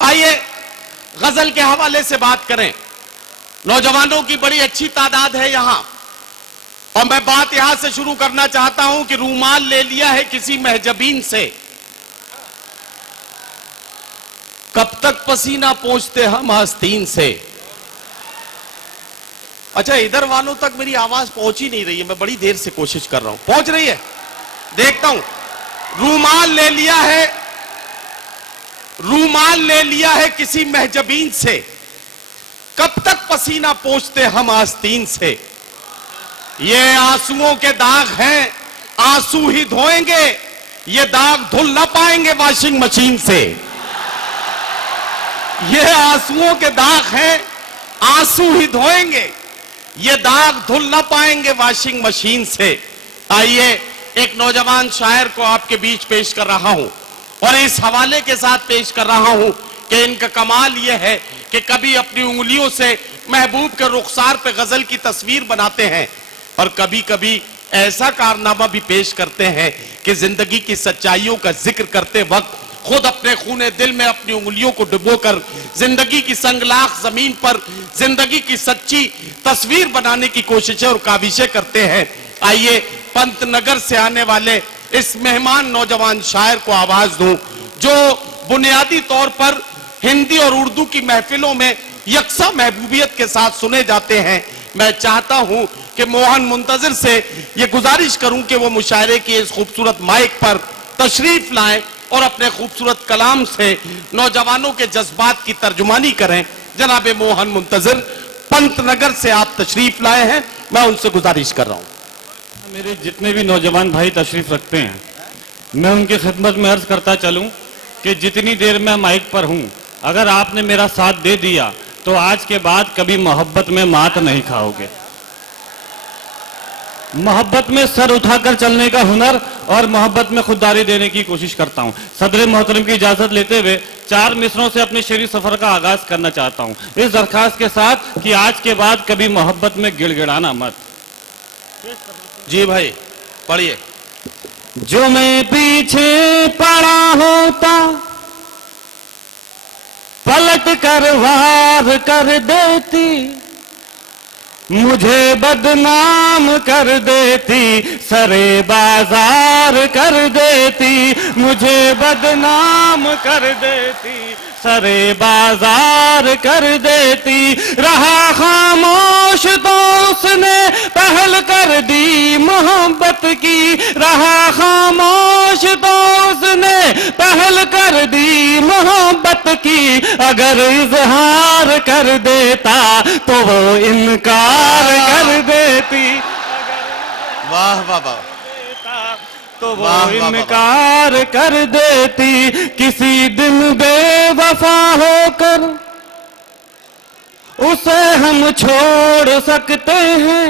आइए गजल के हवाले से बात करें। नौजवानों की बड़ी अच्छी तादाद है यहां, और मैं बात यहां से शुरू करना चाहता हूं कि रूमाल ले लिया है किसी महजबीन से, कब तक पसीना पोंछते हम आस्तीन से। अच्छा, इधर वालों तक मेरी आवाज पहुंच ही नहीं रही है, मैं बड़ी देर से कोशिश कर रहा हूं। पहुंच रही है? देखता हूं। रूमाल ले लिया है, रूमाल ले लिया है किसी महजबीन से, कब तक पसीना पोंछते हम आस्तीन से। ये आंसुओं के दाग हैं, आंसू ही धोएंगे, ये दाग धुल ना पाएंगे वॉशिंग मशीन से। ये आंसुओं के दाग हैं, आंसू ही धोएंगे, ये दाग धुल ना पाएंगे वॉशिंग मशीन से। आइए एक नौजवान शायर को आपके बीच पेश कर रहा हूं, और इस हवाले के साथ पेश कर रहा हूं कि इनका कमाल यह है कि कभी अपनी उंगलियों से महबूब के रुखसार पे गजल की तस्वीर बनाते हैं, और कभी कभी ऐसा कारनामा भी पेश करते हैं कि जिंदगी की सच्चाइयों का जिक्र करते वक्त खुद अपने खूने दिल में अपनी उंगलियों को डुबोकर जिंदगी की संगलाख जमीन पर जिंदगी की सच्ची तस्वीर बनाने की कोशिशें और काविशें करते हैं। आइए पंतनगर से आने वाले इस मेहमान नौजवान शायर को आवाज दूं, जो बुनियादी तौर पर हिंदी और उर्दू की महफिलों में यकसा महबूबियत के साथ सुने जाते हैं। मैं चाहता हूं कि मोहन मुंतजिर से यह गुजारिश करूं कि वो मुशायरे की इस खूबसूरत माइक पर तशरीफ लाएं और अपने खूबसूरत कलाम से नौजवानों के जज्बात की तर्जुमानी करें। जनाब मोहन मुंतजिर पंतनगर से आप तशरीफ लाए हैं, मैं उनसे गुजारिश कर रहा हूं। मेरे जितने भी नौजवान भाई तशरीफ रखते हैं, मैं उनकी खिदमत में अर्ज करता चलूं कि जितनी देर मैं माइक पर हूं, अगर आपने मेरा साथ दे दिया तो आज के बाद कभी मोहब्बत में मात नहीं खाओगे। मोहब्बत में सर उठाकर चलने का हुनर और मोहब्बत में खुददारी देने की कोशिश करता हूं। सदर मोहतरम की इजाजत लेते हुए 4 मिसरों से अपने शेरी सफर का आगाज करना चाहता हूं, इस दरखास्त के साथ कि आज के बाद कभी मोहब्बत में गिड़गिड़ाना मत। जी भाई, पढ़िए। जो मैं पीछे पड़ा होता पलट कर वार कर देती, मुझे बदनाम कर देती, सरे बाजार कर देती, मुझे बदनाम कर देती, सरे बाजार कर देती। रहा खामोश तो उसने पहल कर दी मोहब्बत की, रहा खामोश तो उसने पहल कर दी मोहब्बत की। अगर इजहार कर देता तो वो इनकार कर देती, वाह वाह वाह, तो वो इनकार कर देती। किसी दिन बेवफा होकर उसे हम छोड़ सकते हैं,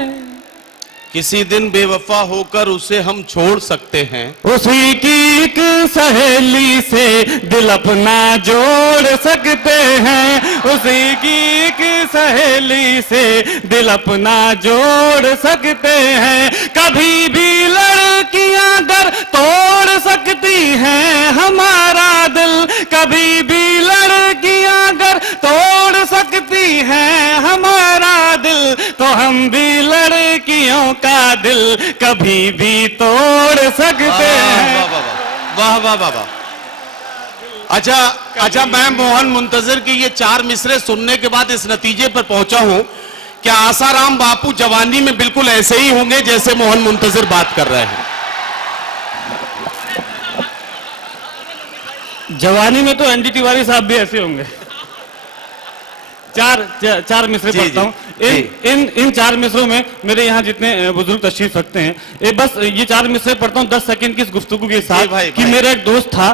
किसी दिन बेवफा होकर उसे हम छोड़ सकते हैं। उसी की एक सहेली से दिल अपना जोड़ सकते हैं, उसी की एक सहेली से दिल अपना जोड़ सकते हैं। कभी भी लड़कियां अगर तोड़ सकती हैं हमारा दिल, कभी भी लड़कियां अगर तोड़ सकती हैं हमारा दिल, तो हम भी लड़कियों का दिल कभी भी तोड़ सकते हैं। वाह वाह वाह वाह। अच्छा, मैं मोहन मुंतजिर की ये 4 मिसरे सुनने के बाद इस नतीजे पर पहुंचा हूं कि आसाराम बापू जवानी में बिल्कुल ऐसे ही होंगे जैसे मोहन मुंतजिर बात कर रहे हैं। जवानी में तो एनडी तिवारी साहब भी ऐसे होंगे। चार मिसरे पढ़ता हूँ। इन 4 मिसरों में मेरे यहाँ जितने बुजुर्ग तशरीफ रखते हैं, बस ये 4 मिसरे पढ़ता हूँ 10 सेकंड की इस गुफ्तगू के साथ कि मेरा एक दोस्त था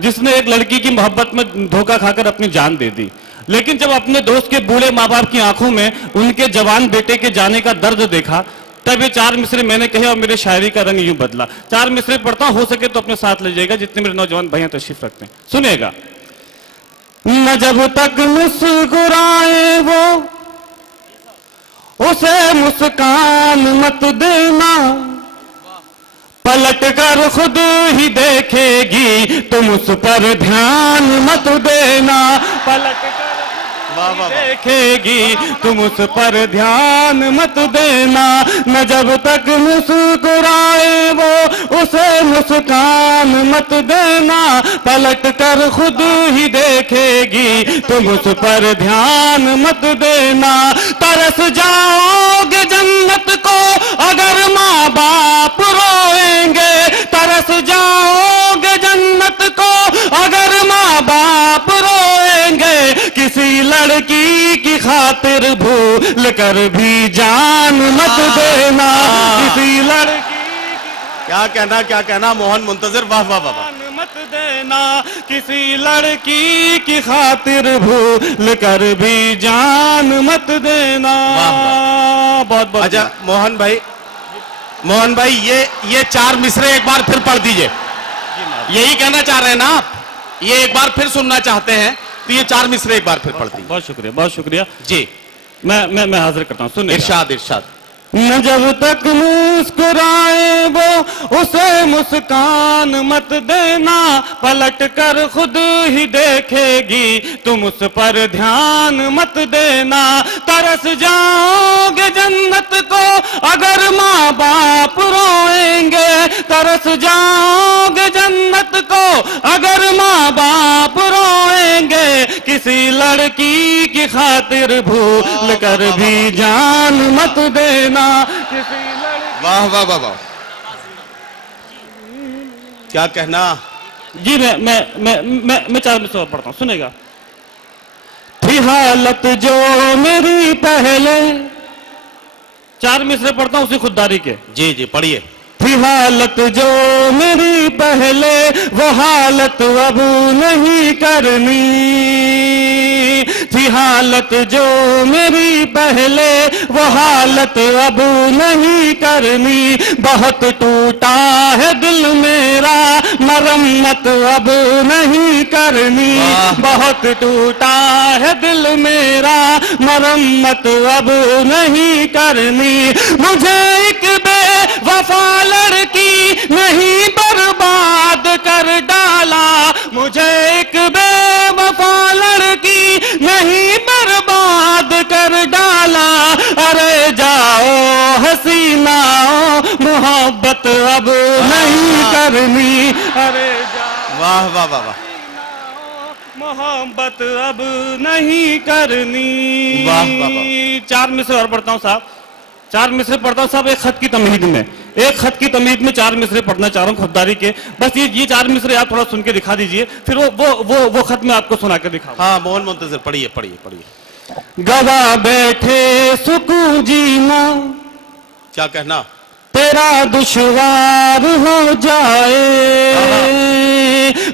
जिसने एक लड़की की मोहब्बत में धोखा खाकर अपनी जान दे दी, लेकिन जब अपने दोस्त के बूढ़े माँ बाप की आंखों में उनके जवान बेटे के जाने का दर्द देखा, तब ये 4 मिसरे मैंने कहे और मेरे शायरी का रंग यूं बदला। 4 मिसरे पढ़ता हूँ, हो सके तो अपने साथ ले जाएगा जितने मेरे नौजवान भैया तशरीफ रखते हैं। सुनिएगा। न जब तक मुस्कुराए वो उसे मुस्कान मत देना, पलट कर खुद ही देखेगी, तुम उस पर ध्यान मत देना। पलट कर वाह वाह वाह। देखेगी, तुम उस पर ध्यान मत देना। न जब तक मुस्कुराए वो, उसे मुस्कान मत देना। पलट कर खुद ही देखेगी, तुम उस पर ध्यान मत देना। तरस जाओगे जन्नत को अगर माँ बाप रोएंगे, तरस जाओगे जन्नत को अगर माँ बाप रोएंगे। किसी लड़की की खातिर भूल कर भी जान मत देना। किसी लड़की क्या कहना मोहन मुंतजिर, वाह वाह वाह। जान मत देना, किसी लड़की की खातिर भूल कर भी जान मत देना। बहुत बहुत अच्छा मोहन भाई ये 4 मिसरे एक बार फिर पढ़ दीजिए। यही कहना चाह रहे हैं ना आप, ये एक बार फिर सुनना चाहते हैं तो ये 4 मिसरे एक बार फिर पढ़ दीजिए। बहुत शुक्रिया जी। मैं हाजिर करता हूँ। सुनिए, इरशाद। न जब तक मुस्कुराए वो, उसे मुस्कान मत देना। पलट कर खुद ही देखेगी, तुम उस पर ध्यान मत देना। तरस जाओगे जन्नत को अगर माँ बाप रोएंगे, तरस जाओगे जन्नत को अगर माँ बाप रोएंगे। किसी लड़की की खातिर भूल कर भी जान मत देना। वाह वाह वाह वाह। क्या कहना? जी मैं 4 मिसरे और पढ़ता हूँ, सुनेगा। थी हालत जो मेरी पहले, 4 मिसरे पढ़ता हूँ उसी खुददारी के। जी पढ़िए। थी हालत जो मेरी पहले, वो हालत अब नहीं करनी। थी हालत जो मेरी पहले, वो हालत अब नहीं करनी। बहुत टूटा है दिल मेरा, मरम्मत अब नहीं करनी। बहुत टूटा है दिल मेरा, मरम्मत अब नहीं करनी। मुझे एक बेवफा लड़की नहीं बर्बाद कर डाला। मुझे एक बेवफा लड़की नहीं बर्बाद कर डाला। अरे जाओ हसीनाओ, मोहब्बत अब नहीं करनी। अरे जाओ, वाह वाह वाह वाह। मोहब्बत अब नहीं करनी। वाह वाह वाह। 4 मिसरे और पढ़ता हूँ साहब, 4 मिसरे पढ़ता हूँ साहब एक खत की तमहीद में। एक खत की तमहीद में 4 मिसरे पढ़ना चाह रहा हूँ खुददारी के। बस ये 4 मिसरे आप थोड़ा सुन के दिखा दीजिए, फिर वो खत मैं आपको सुना के दिखा। हाँ मोहन मुंतजिर, पढ़िए। गवा बैठे सुकून जीना, क्या कहना? तेरा दुश्वार हो जाए।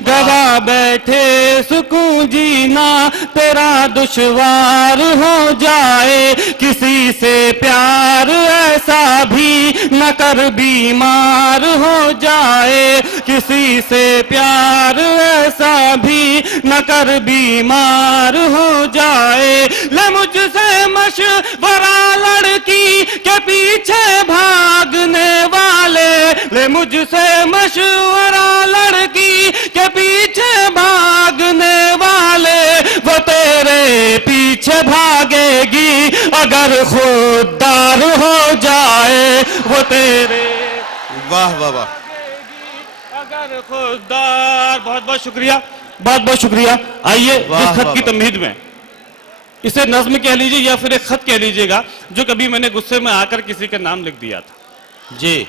गवा बैठे सुकून जीना, तेरा दुश्वार हो जाए। किसी से प्यार ऐसा भी न कर बीमार हो जाए। किसी से प्यार ऐसा भी न कर बीमार हो जाए। ले मुझसे मशवरा लड़की के पीछे भागने वाले, ले मुझसे मशवरा लड़की के पीछे भागने वाले। वो तेरे पीछे भागेगी अगर खुददार हो जाए। वो तेरे, वाह वाह वाह। अगर खुददार। बहुत बहुत शुक्रिया, बहुत बहुत शुक्रिया। आइए इस खत की तमहीद में, इसे नज्म कह लीजिए या फिर एक खत कह लीजिएगा, जो कभी मैंने गुस्से में आकर किसी का नाम लिख दिया था। जी।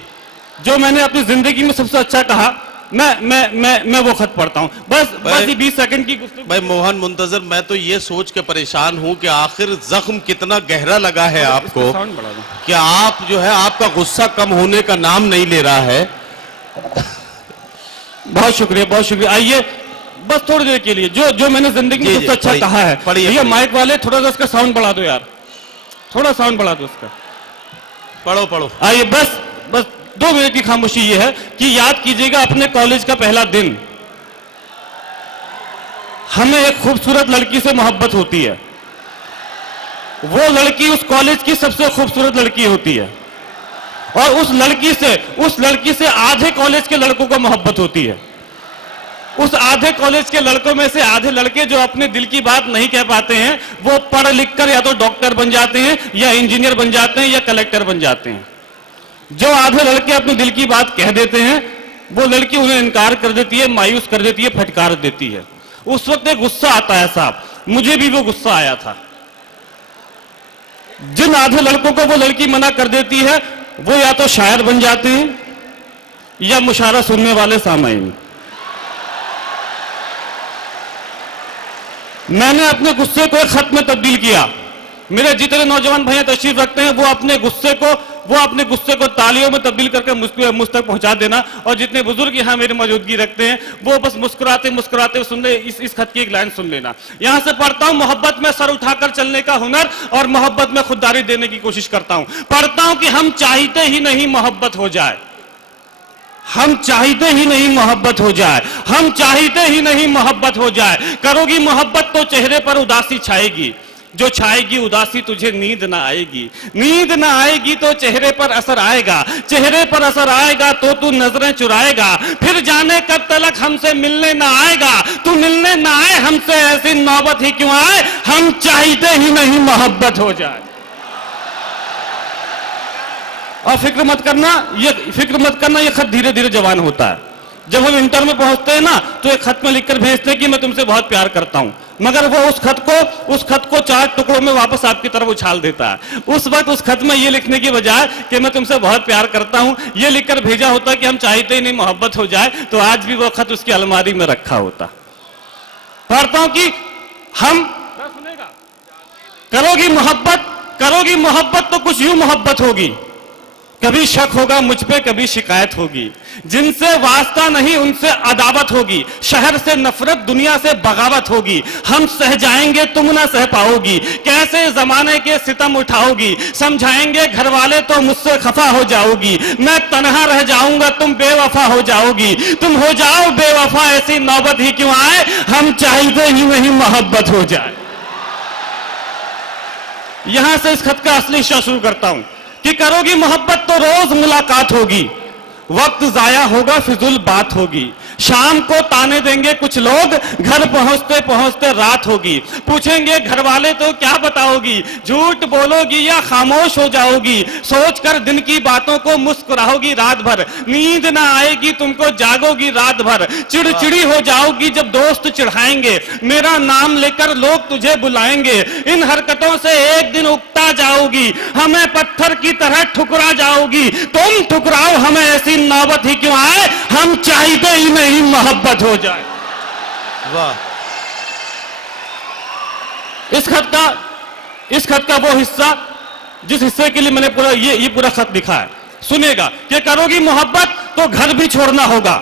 जो मैंने अपनी जिंदगी में सबसे अच्छा कहा, मैं वो खत पढ़ता हूँ। बस ये 20 सेकंड की गुफ्तगू। भाई मोहन मुंतजिर, मैं तो ये सोच के परेशान हूँ कि आखिर जख्म कितना गहरा लगा है आपको कि आप जो है आपका गुस्सा कम होने का नाम नहीं ले रहा है। बहुत शुक्रिया, बहुत शुक्रिया। आइए बस थोड़ी देर के लिए जो मैंने जिंदगी में सबसे अच्छा कहा है। ये माइक वाले थोड़ा सा इसका साउंड बढ़ा दो यार, थोड़ा साउंड बढ़ा दो इसका। पढ़ो। आइए बस 2 मिनट की खामोशी ये है कि याद कीजिएगा अपने कॉलेज का पहला दिन। हमें एक खूबसूरत लड़की से मोहब्बत होती है। वो लड़की उस कॉलेज की सबसे खूबसूरत लड़की होती है। और उस लड़की से आधे कॉलेज के लड़कों को मोहब्बत होती है। उस आधे कॉलेज के लड़कों में से आधे लड़के जो अपने दिल की बात नहीं कह पाते हैं, वो पढ़ लिख कर या तो डॉक्टर बन जाते हैं, या इंजीनियर बन जाते हैं, या कलेक्टर बन जाते हैं। जो आधे लड़के अपने दिल की बात कह देते हैं, वो लड़की उन्हें इनकार कर देती है, मायूस कर देती है, फटकार देती है। उस वक्त एक गुस्सा आता है साहब, मुझे भी वो गुस्सा आया था। जिन आधे लड़कों को वो लड़की मना कर देती है, वो या तो शायर बन जाते हैं या मुशायरा सुनने वाले सामाईन। मैंने अपने गुस्से को एक खत में तब्दील किया। मेरे जितने नौजवान भैया तशरीफ रखते हैं, वो अपने गुस्से को तालियों में तब्दील करके मुझ तक पहुंचा देना। और जितने बुजुर्ग यहाँ मेरी मौजूदगी रखते हैं, वो बस मुस्कुराते मुस्कुराते सुन ले, इस खत की एक लाइन सुन लेना। यहां से पढ़ता हूं, मोहब्बत में सर उठाकर चलने का हुनर और मोहब्बत में खुददारी देने की कोशिश करता हूं। पढ़ता हूं कि हम चाहते ही नहीं मोहब्बत हो जाए, हम चाहते ही नहीं मोहब्बत हो जाए, हम चाहते ही नहीं मोहब्बत हो जाए। करोगी मोहब्बत तो चेहरे पर उदासी छाएगी, जो छाएगी उदासी तुझे नींद ना आएगी, नींद ना आएगी तो चेहरे पर असर आएगा, चेहरे पर असर आएगा तो तू नजरें चुराएगा, फिर जाने कब तलक हमसे मिलने ना आएगा, तू मिलने ना आए हमसे, ऐसी नौबत ही क्यों आए, हम चाहते ही नहीं मोहब्बत हो जाए। और फिक्र मत करना, ये खत धीरे धीरे जवान होता है। जब हम इंटर में पहुंचते हैं ना, तो एक खत में लिखकर भेजते हैं कि मैं तुमसे बहुत प्यार करता हूं, मगर वो उस खत को 4 टुकड़ों में वापस आपकी तरफ उछाल देता है। उस वक्त उस खत में ये लिखने की बजाय कि मैं तुमसे बहुत प्यार करता हूं, ये लिखकर भेजा होता कि हम चाहते ही नहीं मोहब्बत हो जाए, तो आज भी वो खत उसकी अलमारी में रखा होता। पढ़ता हूं कि हम करोगी मोहब्बत तो कुछ यूं मोहब्बत होगी, कभी शक होगा मुझ पे, कभी शिकायत होगी, जिनसे वास्ता नहीं उनसे अदावत होगी, शहर से नफरत दुनिया से बगावत होगी, हम सह जाएंगे तुम ना सह पाओगी, कैसे जमाने के सितम उठाओगी, समझाएंगे घर वाले तो मुझसे खफा हो जाओगी, मैं तन्हा रह जाऊंगा तुम बेवफा हो जाओगी, तुम हो जाओ बेवफा ऐसी नौबत ही क्यों आए, हम चाहते ही नहीं मोहब्बत हो जाए। यहां से इस खत का असली हिस्सा शुरू करता हूं कि करोगी मोहब्बत तो रोज मुलाकात होगी, वक्त जाया होगा फिजूल बात होगी, शाम को ताने देंगे कुछ लोग, घर पहुंचते पहुंचते रात होगी, पूछेंगे घर वाले तो क्या बताओगी, झूठ बोलोगी या खामोश हो जाओगी, सोचकर दिन की बातों को मुस्कुराओगी रात भर, नींद ना आएगी तुमको जागोगी रात भर, चिड़चिड़ी हो जाओगी जब दोस्त चिढ़ाएंगे, मेरा नाम लेकर लोग तुझे बुलाएंगे, इन हरकतों से एक दिन उकता जाओगी, हमें पत्थर की तरह ठुकरा जाओगी, तुम ठुकराओ हमें ऐसी नौबत ही क्यों आए, हम चाहते ही नहीं मोहब्बत हो जाए। वाह। इस खत का वो हिस्सा जिस हिस्से के लिए मैंने पूरा खत लिखा है, सुनिएगा कि करोगी मोहब्बत तो घर भी छोड़ना होगा,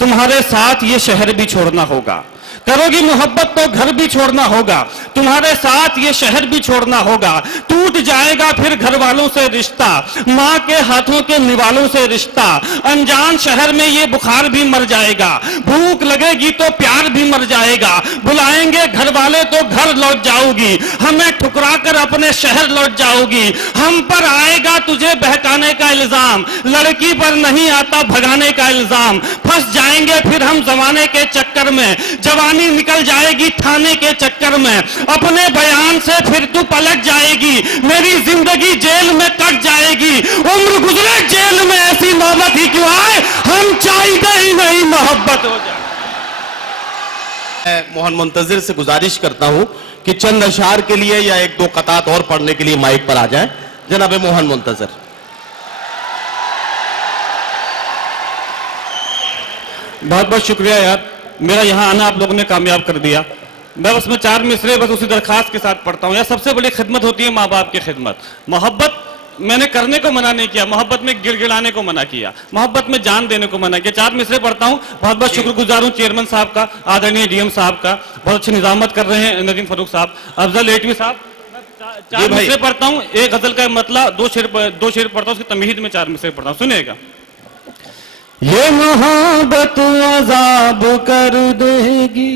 तुम्हारे साथ ये शहर भी छोड़ना होगा, करोगी मोहब्बत तो घर भी छोड़ना होगा, तुम्हारे साथ ये शहर भी छोड़ना होगा, टूट जाएगा फिर घर वालों से रिश्ता, माँ के हाथों के निवालों से रिश्ता, अनजान शहर में ये बुखार भी मर जाएगा, भूख लगेगी तो प्यार भी मर जाएगा, बुलाएंगे घर वाले तो घर लौट जाओगी, हमें ठुकरा कर अपने शहर लौट जाओगी, हम पर आएगा तुझे बहकाने का इल्जाम, लड़की पर नहीं आता भगाने का इल्जाम, फंस जाएंगे फिर हम जमाने के चक्कर में, जवानी निकल जाएगी थाने के चक्कर में, अपने बयान से फिर तू पलट जाएगी, मेरी जिंदगी जेल में कट जाएगी, उम्र गुजरे जेल में ऐसी नौबत ही क्यों आए, हम चाहते ही नहीं मोहब्बत हो जाए। मैं मोहन मुंतजिर से गुजारिश करता हूं कि चंद अशार के लिए या 1-2 कतात और पढ़ने के लिए माइक पर आ जाएं। जनाब मोहन मुंतजिर। बहुत बहुत शुक्रिया यार, मेरा यहां आना आप लोगों ने कामयाब कर दिया। मैं उसमें 4 मिसरे बस उसी दरखास्त के साथ पढ़ता हूं। यार सबसे बड़ी खिदमत होती है माँ बाप की खिदमत। मोहब्बत मैंने करने को मना नहीं किया, मोहब्बत में गिड़गिड़ाने को मना किया, मोहब्बत में जान देने को मना किया। 4 मिसरे पढ़ता हूं। बहुत बहुत शुक्रगुजार हूं चेयरमैन साहब का, आदरणीय डीएम साहब का, बहुत अच्छी निजामत कर रहे हैं नदीम फारूक साहब, अफजल एटवी साहब। 4 मिसरे पढ़ता हूं, एक गजल का मतलब 2 शेर पढ़ता हूं, उसकी तमहीद में 4 मिसरे पढ़ता हूं, सुनिएगा। ये मोहब्बत अजाब कर देगी,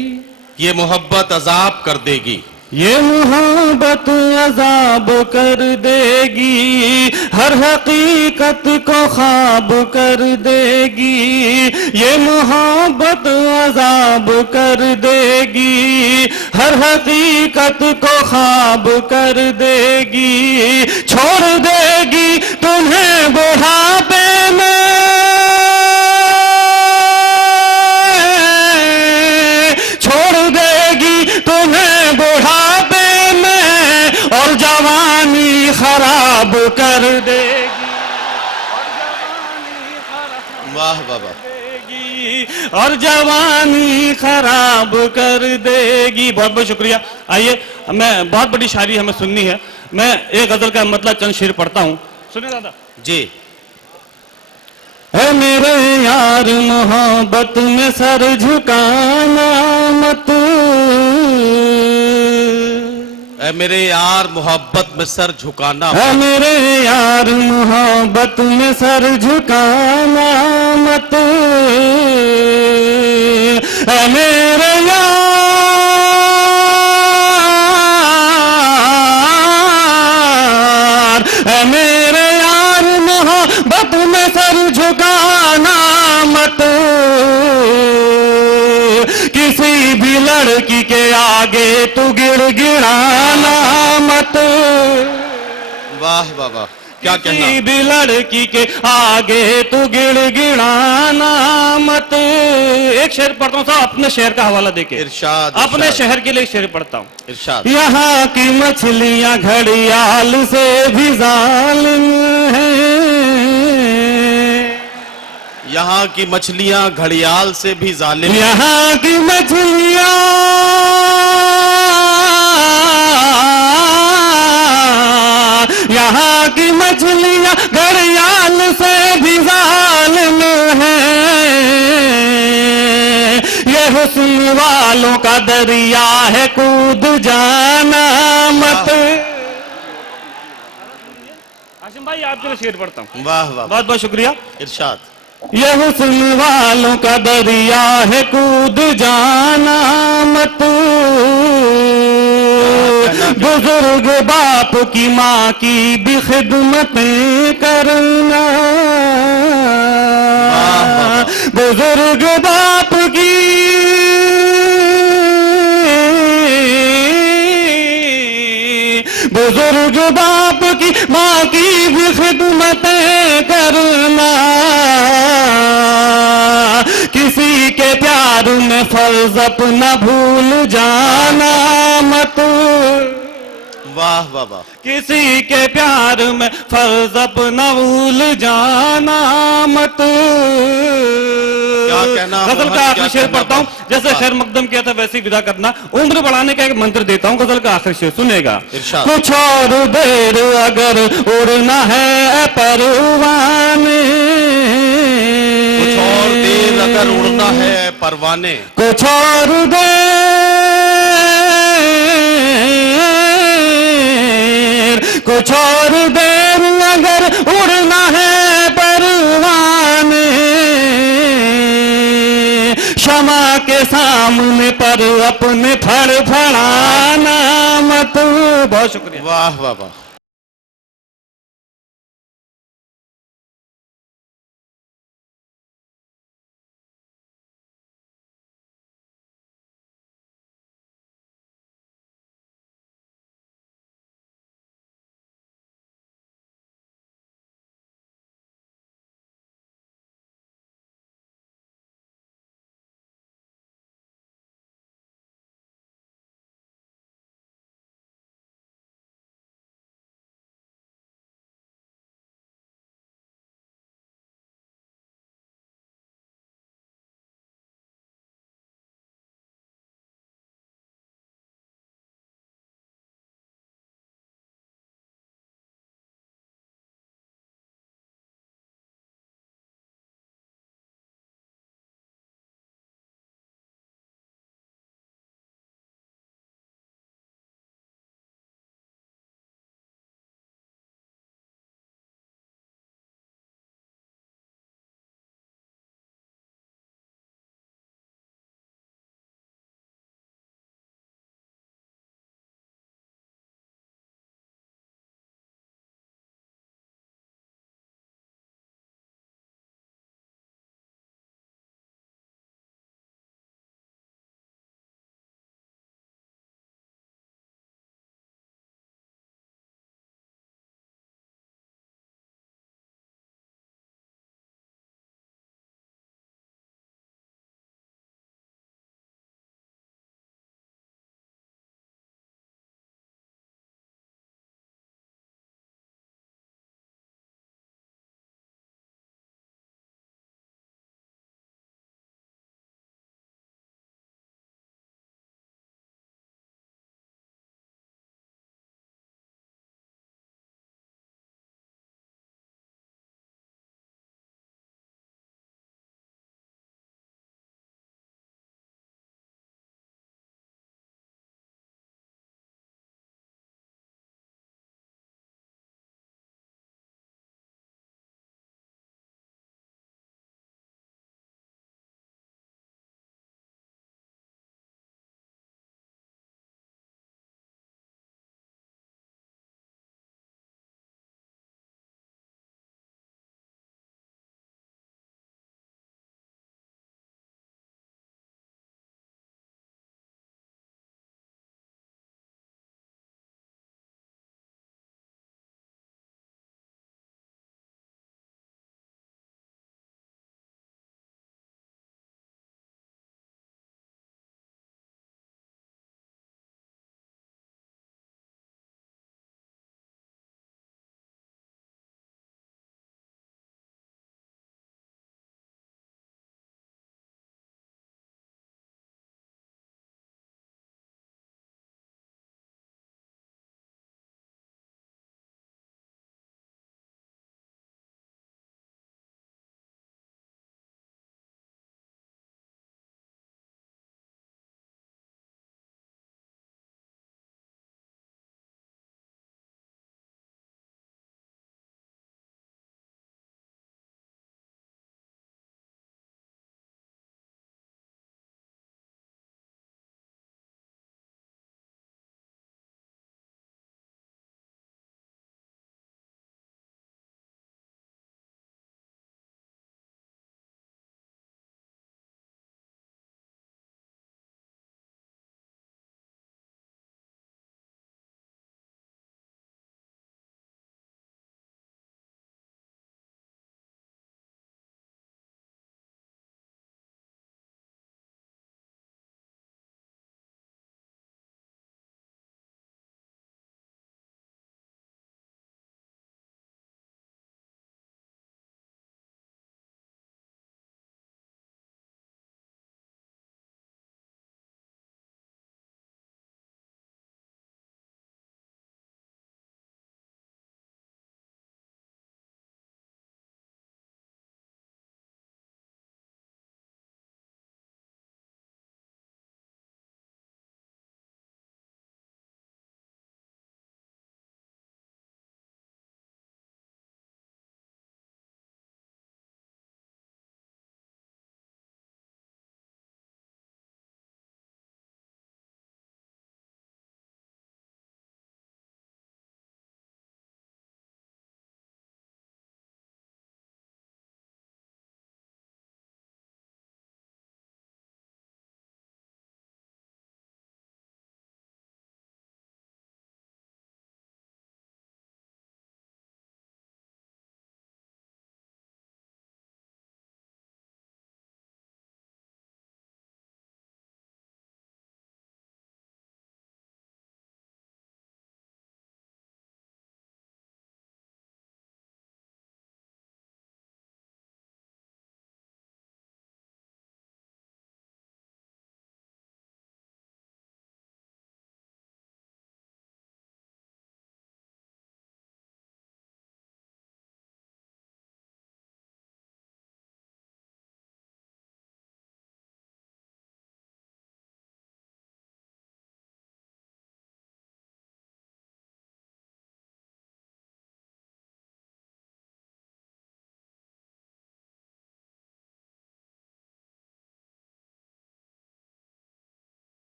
ये मोहब्बत अजाब कर देगी, ये मोहब्बत अजाब कर देगी, हर हकीकत को ख्वाब कर देगी। ये मोहब्बत अजाब कर देगी, हर हकीकत को ख्वाब कर देगी। छोड़ देगी तुम्हें बुढ़ापे में, छोड़ देगी तुम्हें बुढ़ापे में, और जवानी खराब कर देगी, और जवानी खराब वाह बाबा, देगी, और जवानी खराब कर देगी। बहुत बहुत शुक्रिया। आइए, मैं बहुत बड़ी शायरी हमें सुननी है। मैं एक गजल का मतलब चंद शेर पढ़ता हूँ, सुनिए दादा जी। है मेरे यार मोहब्बत में सर झुकाना मत, ऐ मेरे यार मोहब्बत में सर झुकाना है मेरे यार मोहब्बत में सर झुकाना मत, है मेरे यार, है मेरे यार मोहब्बत में सर झुकाना मत, किसी भी लड़की के आगे तू गिड़गिड़ाना मत। वाह बाबा, क्या कहना। किसी भी लड़की के आगे तू गिड़गिड़ाना मत। एक शेर पढ़ता हूँ साहब, अपने शहर का हवाला देके। इरशाद, अपने इरशाद। शहर के लिए शेर पढ़ता हूँ। इरशाद। यहाँ की मछलियाँ घड़ियाल से भी जालिम हैं, यहाँ की मछलियाँ घड़ियाल से भी जालिम। यहाँ की मछलियाँ, यहाँ की मछलियाँ घड़ियाल से भी जालिम हैं। ये हुस्न वालों का दरिया है, कूद जाना मत। आशिम भाई, आपके लिए शेर पढ़ता हूँ। वाह वाह, बहुत बहुत शुक्रिया। इरशाद। ये हुस्न वालों का दरिया है, कूद जाना मत। बुजुर्ग बाप की माँ की भी खिदमतें करना, बुजुर्ग बाप की, बुजुर्ग बाप की माँ की भी खिदमतें करना। किसी के प्यार में फर्ज अपना भूल जाना मत। वाह बाबा, किसी के प्यार में फर्ज अपना भूल जाना मत। क्या कहना। गजल का आखिरी शेर पढ़ता हूँ। जैसे वाह। खैर मकदम किया था वैसे ही विदा करना। उम्र बढ़ाने का एक मंत्र देता हूँ। गजल का आखिरी शेर सुनेगा। इरशाद। कुछ और देर अगर उड़ना है परवाने, कुछ और देर अगर उड़ना है परवाने, कुछ और कुछ और देर अगर उड़ना है परवाने, क्षमा के सामने पर अपने फड़फड़ाना मत। बहुत शुक्रिया। वाह बाबा।